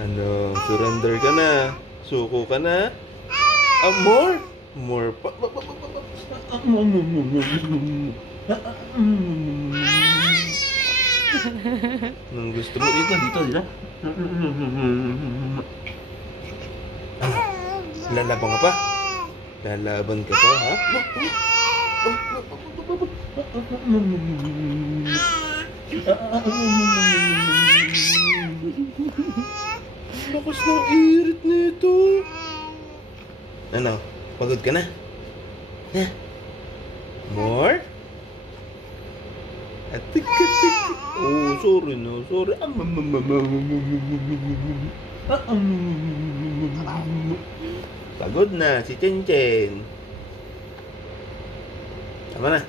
Ano, surrender ka na? Suko ka na? More? More pa? Nung gusto mo, dito, dito. Lalaban ka pa? Lalaban ka pa, ha? Lakas ng irit nito. Ano? Pagod ka na? More? Atik. Oh, sorry no. Sorry. Pagod na si Chen Chen. Tama na.